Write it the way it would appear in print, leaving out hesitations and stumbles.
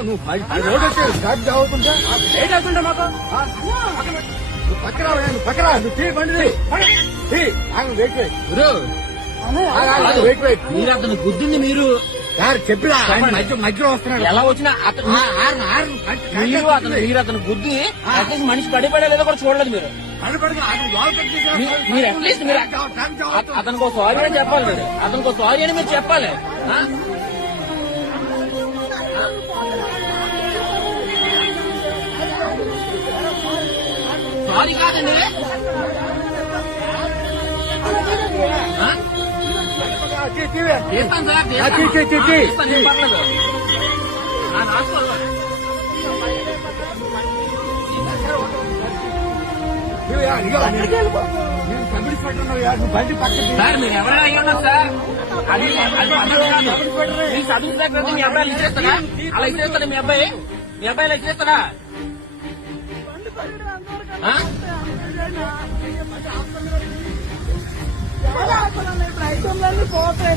నువ్వు రోడ్ వచ్చి స్టార్ట్ చదువుకుంటా లేట్ అవుతుంటా మాకు నువ్వు పక్కరా పక్కరా నువ్వు తీ బండి వెయిట్ వెయిట్ మీరు అతను గుద్దింది మీరు సార్ చెప్పినా మధ్యలో వస్తున్నాడు ఎలా వచ్చినా మీరు అతను గుద్ది అట్లీస్ట్ మనిషి పడిపడేలేదో కూడా చూడలేదు మీరు. మీరు అట్లీస్ట్ మీరు అతనికి సారీ అని చెప్పాలి. మీరు అతనికి సారీ అని మీరు చెప్పాలి. సారీ కాదండి చేస్తాను సార్ పర్లేదు సార్ మీరు ఎవరైనా అయ్యన్నారు సార్. అది మీ సర్వీస్ దగ్గర మీ అబ్బాయి ఇచ్చేస్తారా? అలా ఇచ్చేస్తారా మీ అబ్బాయి అలా ఇచ్చేస్తారా? పోతాయి